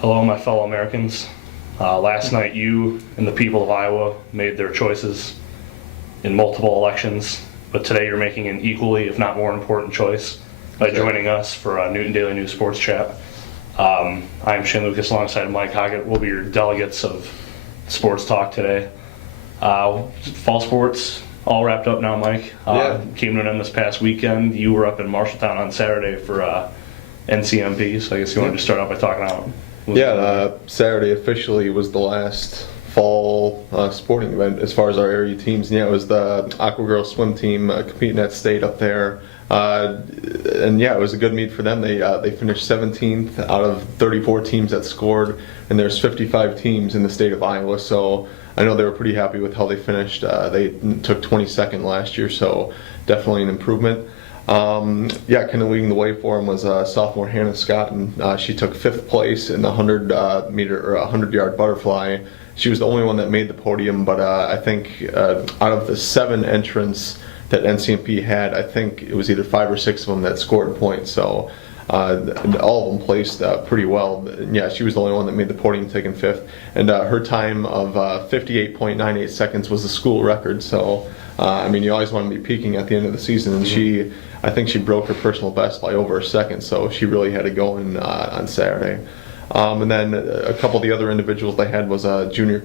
Hello, my fellow Americans. Last night, you and the people of Iowa made their choices in multiple elections, but today you're making an equally, if not more important choice by joining us for Newton Daily News Sports Chat. I am Shane Lucas alongside Mike Hockett. We'll be your delegates of sports talk today. Fall sports all wrapped up now, Mike. Came to an end this past weekend. You were up in Marshalltown on Saturday for NCMP, so I guess you wanted to start out by talking about. Saturday officially was the last fall sporting event as far as our area teams. It was the Aqua Girls swim team competing at state up there. It was a good meet for them. They finished 17th out of 34 teams that scored, and there's 55 teams in the state of Iowa, so I know they were pretty happy with how they finished. They took 22nd last year, so definitely an improvement. Kind of leading the way for them was sophomore Hannah Scott, and she took 5th place in the 100-yard butterfly. She was the only one that made the podium, but I think out of the 7 entrants that NCMP had, I think it was either 5 or 6 of them that scored points. So all of them placed pretty well. She was the only one that made the podium, taking 5th, and her time of 58.98 seconds was the school record. So you always want to be peaking at the end of the season, and I think she broke her personal best by over a second. So she really had it going on Saturday. And then a couple of the other individuals they had was junior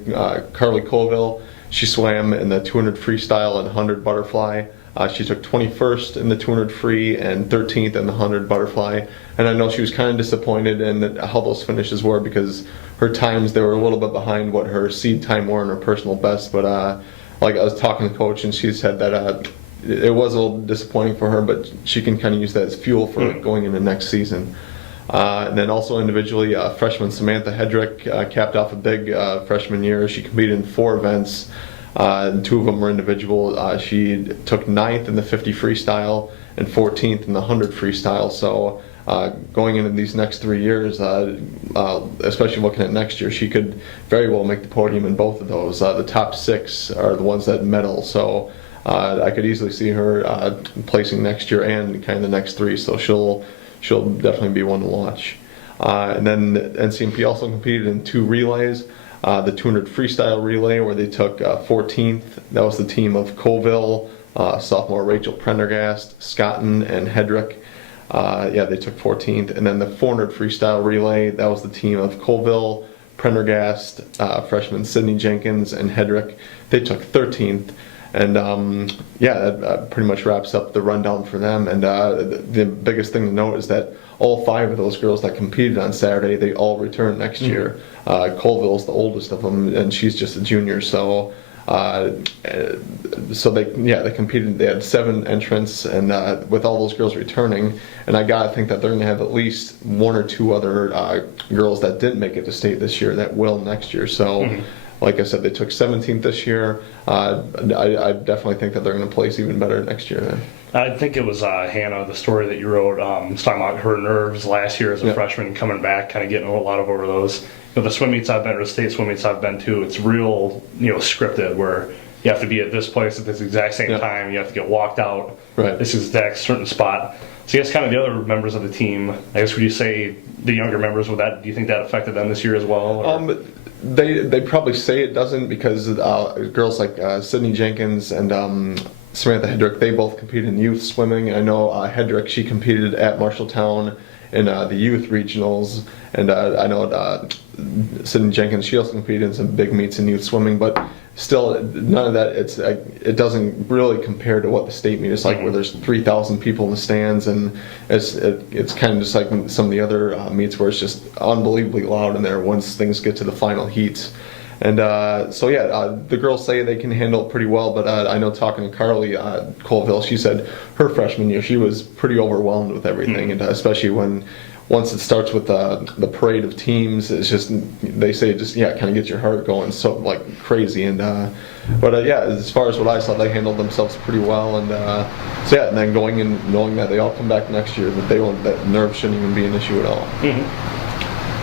Carly Colville. She swam in the 200 freestyle and 100 butterfly. She took 21st in the 200 free and 13th in the 100 butterfly. And I know she was kind of disappointed in how those finishes were, because her times, they were a little bit behind what her seed time were and her personal best. But like I was talking to coach, and she said that it was a little disappointing for her, but she can kind of use that as fuel for going into next season. And then also individually, freshman Samantha Hedrick capped off a big freshman year. She competed in 4 events, and 2 of them were individual. She took 9th in the 50 freestyle and 14th in the 100 freestyle. So going into these next 3 years, especially looking at next year, she could very well make the podium in both of those. The top 6 are the ones that medal. So I could easily see her placing next year and kind of the next 3. So she'll definitely be one to watch. And then NCMP also competed in 2 relays. The 200 freestyle relay, where they took 14th. That was the team of Colville, sophomore Rachel Prendergast, Scotton, and Hedrick. They took 14th. And then the 400 freestyle relay, that was the team of Colville, Prendergast, freshman Sydney Jenkins, and Hedrick. They took 13th. And that pretty much wraps up the rundown for them. And the biggest thing to note is that all 5 of those girls that competed on Saturday, they all return next year. Colville's the oldest of them, and she's just a junior. So they competed. They had 7 entrants, and with all those girls returning, and I gotta think that they're going to have at least 1 or 2 other girls that didn't make it to state this year that will next year. So. Like I said, they took 17th this year. I definitely think that they're going to place even better next year then. I think it was Hannah, the story that you wrote, was talking about her nerves last year as a freshman, coming back, kind of getting a lot over those. The swim meets I've been, or the state swim meets I've been to, it's real, scripted, where you have to be at this place at this exact same time. You have to get walked out. Right. This exact certain spot. So I guess kind of the other members of the team, I guess would you say the younger members, do you think that affected them this year as well? They probably say it doesn't, because girls like Sydney Jenkins and Samantha Hedrick, they both competed in youth swimming. I know Hedrick, she competed at Marshalltown in the youth regionals, and I know Sydney Jenkins, she also competed in some big meets in youth swimming, but still, none of that, it doesn't really compare to what the state meet is like, where there's 3,000 people in the stands, and it's kind of just like some of the other meets where it's just unbelievably loud in there once things get to the final heats. And the girls say they can handle it pretty well, but I know talking to Carly Colville, she said her freshman year she was pretty overwhelmed with everything, and especially once it starts with the parade of teams, it's just, they say it just kind of gets your heart going so like crazy. And as far as what I saw, they handled themselves pretty well. And and then going and knowing that they all come back next year, that nerves shouldn't even be an issue at all.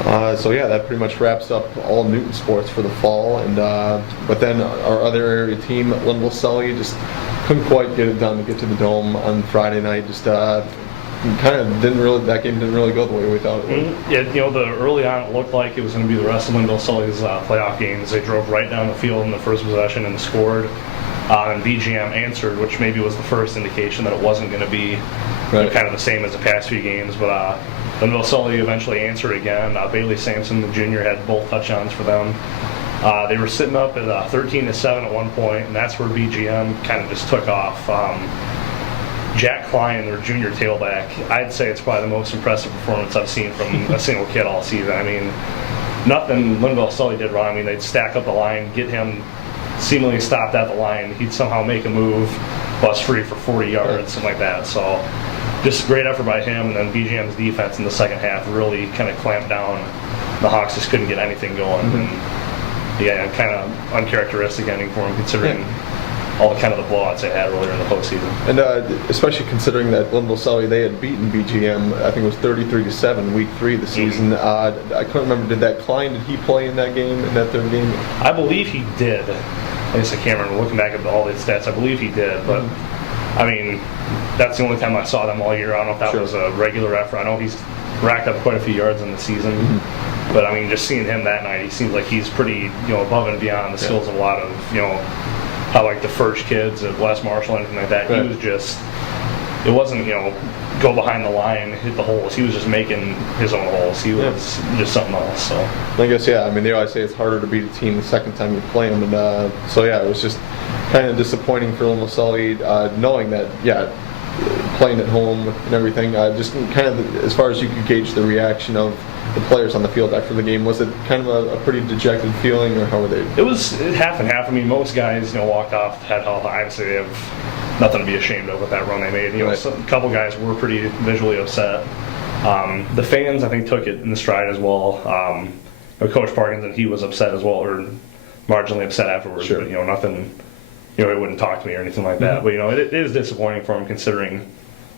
That pretty much wraps up all Newton sports for the fall. And but then our other area team at Linville Sully just couldn't quite get it done to get to the dome on Friday night. Just that game didn't really go the way we thought it would. Yeah, early on it looked like it was going to be the rest of Linville Sully's playoff games. They drove right down the field in the first possession and scored. And BGM answered, which maybe was the first indication that it wasn't going to be kind of the same as the past few games. But Linville Sully eventually answered again. Bailey Sampson, the junior, had both touchdowns for them. They were sitting up at 13-7 at one point, and that's where BGM kind of just took off. Jack Klein, their junior tailback, I'd say it's probably the most impressive performance I've seen from a single kid all season. I mean, nothing Linville Sully did wrong. I mean, they'd stack up the line, get him seemingly stopped at the line. He'd somehow make a move, bust free for 40 yards, something like that. So just a great effort by him. And then BGM's defense in the second half really kind of clamped down. The Hawks just couldn't get anything going. And yeah, kind of uncharacteristic ending for him considering all the blowouts they had earlier in the postseason. And especially considering that Linville Sully, they had beaten BGM, I think it was 33-7 week 3 of the season. I couldn't remember, did that Klein, did he play in that game, in that third game? I believe he did. I guess I can't remember. Looking back at all the stats, I believe he did. But, I mean, that's the only time I saw them all year. I don't know if that was a regular effort. I know he's racked up quite a few yards in the season. But, I mean, just seeing him that night, he seems like he's pretty, above and beyond the skills of a lot of, how like the first kids at West Marshall, anything like that. He was just, it wasn't, go behind the line, hit the holes. He was just making his own holes. He was just something else. So I guess, I mean, they always say it's harder to beat a team the second time you play them. And so, it was just kind of disappointing for Linville Sully, knowing that, playing at home and everything. Just kind of, as far as you could gauge the reaction of the players on the field after the game, was it kind of a pretty dejected feeling, or how were they? It was half and half. I mean, most guys, walked off, had health. Obviously, they have nothing to be ashamed of with that run they made. A couple guys were pretty visually upset. The fans, I think, took it in the stride as well. Coach Parkinson, he was upset as well, or marginally upset afterwards. But nothing. He wouldn't talk to me or anything like that. But it is disappointing for him considering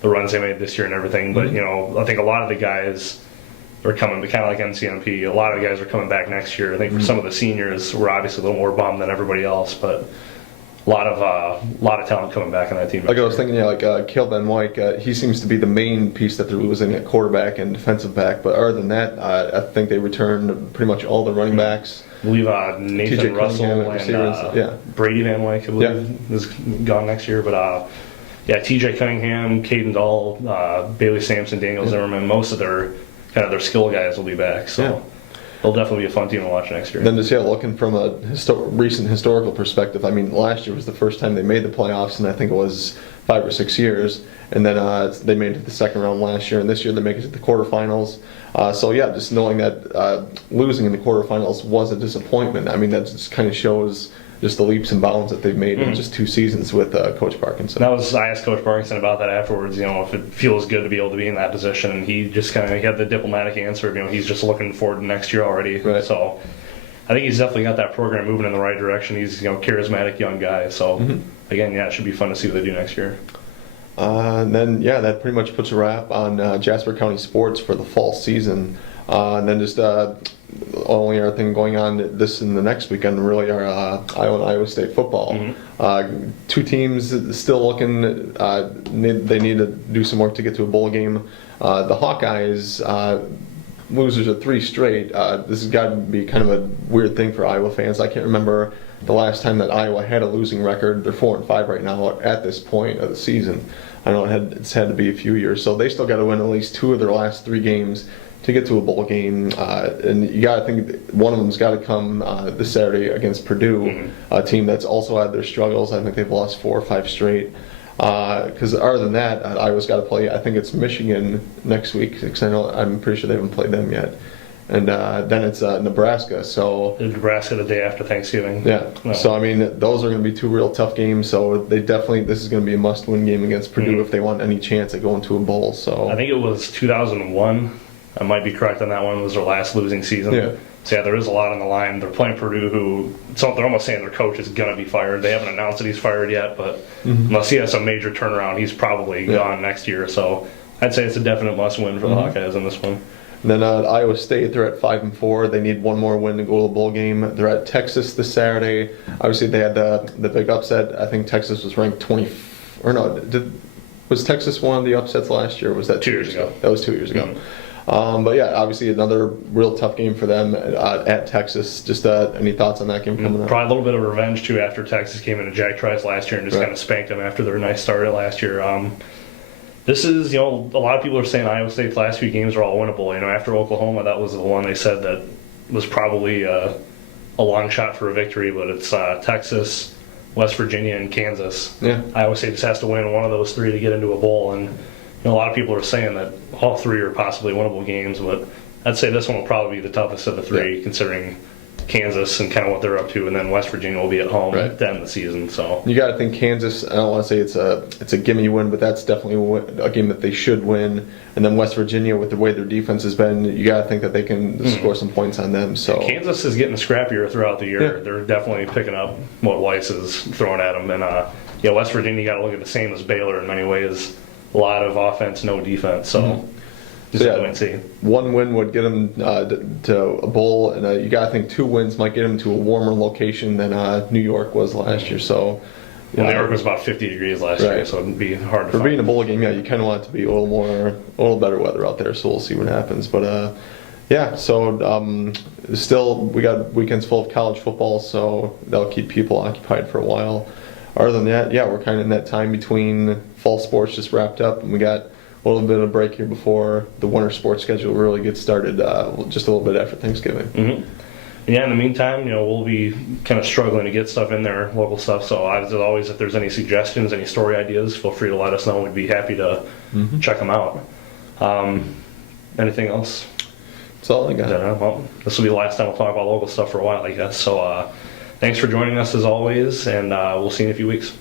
the runs they made this year and everything. But I think a lot of the guys are coming, kind of like NCMP. A lot of the guys are coming back next year. I think for some of the seniors, we're obviously a little more bummed than everybody else, but a lot of talent coming back on that team. Like I was thinking, Cale Van Wyk, he seems to be the main piece that they're losing at quarterback and defensive back. But other than that, I think they returned pretty much all the running backs. I believe Nathan Russell and Brady Van Wyk, I believe, is gone next year. But TJ Cunningham, Caden Dahl, Bailey Sampson, Daniel Zimmerman, most of their skill guys will be back. So they'll definitely be a fun team to watch next year. Then just looking from a recent historical perspective, I mean, last year was the first time they made the playoffs, and I think it was 5 or 6 years. And then they made it to the second round last year, and this year they make it to the quarterfinals. Just knowing that losing in the quarterfinals was a disappointment. I mean, that just kind of shows just the leaps and bounds that they've made in just 2 seasons with Coach Parkinson. I asked Coach Parkinson about that afterwards, if it feels good to be able to be in that position, and he just he had the diplomatic answer, he's just looking forward to next year already. Right. So I think he's definitely got that program moving in the right direction. He's charismatic young guy. So again, it should be fun to see what they do next year. And then that pretty much puts a wrap on Jasper County sports for the fall season. And then just only other thing going on this and the next weekend really are Iowa and Iowa State football. 2 teams still looking. They need to do some work to get to a bowl game. The Hawkeyes, losers of 3 straight. This has got to be kind of a weird thing for Iowa fans. I can't remember the last time that Iowa had a losing record. They're 4-5 right now at this point of the season. I know it's had to be a few years. So they still got to win at least 2 of their last 3 games to get to a bowl game, and you got to think one of them's got to come this Saturday against Purdue, a team that's also had their struggles. I think they've lost 4 or 5 straight. Because other than that, Iowa's got to play. I think it's Michigan next week. Because I'm pretty sure they haven't played them yet, and then it's Nebraska. So Nebraska the day after Thanksgiving. Yeah. No. So I mean, those are going to be 2 real tough games. So this is going to be a must-win game against Purdue if they want any chance at going to a bowl. So I think it was 2001. I might be correct on that one. It was their last losing season. Yeah. So there is a lot on the line. They're playing Purdue, they're almost saying their coach is going to be fired. They haven't announced that he's fired yet, but unless he has some major turnaround, he's probably gone next year. So I'd say it's a definite must-win for the Hawkeyes in this one. And then Iowa State, they're at 5-4. They need 1 more win to go to the bowl game. They're at Texas this Saturday. Obviously, they had the big upset. I think Texas was ranked 20, or no, Was Texas one of the upsets last year? Or was that 2 years ago? That was 2 years ago. But yeah, obviously another real tough game for them at Texas. Just any thoughts on that game coming up? Probably a little bit of revenge too after Texas came into Jack Trice last year and just kind of spanked them after their nice start last year. This is, a lot of people are saying Iowa State's last few games are all winnable. After Oklahoma, that was the one they said that was probably a long shot for a victory, but it's Texas, West Virginia, and Kansas. Yeah. Iowa State just has to win one of those three to get into a bowl, and a lot of people are saying that all three are possibly winnable games, but I'd say this one will probably be the toughest of the three, considering Kansas and kind of what they're up to, and then West Virginia will be at home at the end of the season. So you got to think Kansas. I don't want to say it's a gimme win, but that's definitely a game that they should win. And then West Virginia, with the way their defense has been, you got to think that they can score some points on them. So Kansas is getting scrappier throughout the year. They're definitely picking up what Weiss is throwing at them, and West Virginia, you got to look at the same as Baylor in many ways. A lot of offense, no defense. So. One win would get them to a bowl, and you got to think 2 wins might get them to a warmer location than New York was last year. So, New York was about 50 degrees last year, so it'd be hard to for find. being a bowl game. You kind of want it to be a little better weather out there. So we'll see what happens. But so still we got weekends full of college football, so that'll keep people occupied for a while. Other than that, we're kind of in that time between fall sports just wrapped up, and we got a little bit of a break here before the winter sports schedule really gets started, just a little bit after Thanksgiving. In the meantime, we'll be kind of struggling to get stuff in there, local stuff. So as always, if there's any suggestions, any story ideas, feel free to let us know. We'd be happy to check them out. Anything else? That's all I got. Well, this will be the last time we'll talk about local stuff for a while, I guess. So thanks for joining us as always, and we'll see you in a few weeks.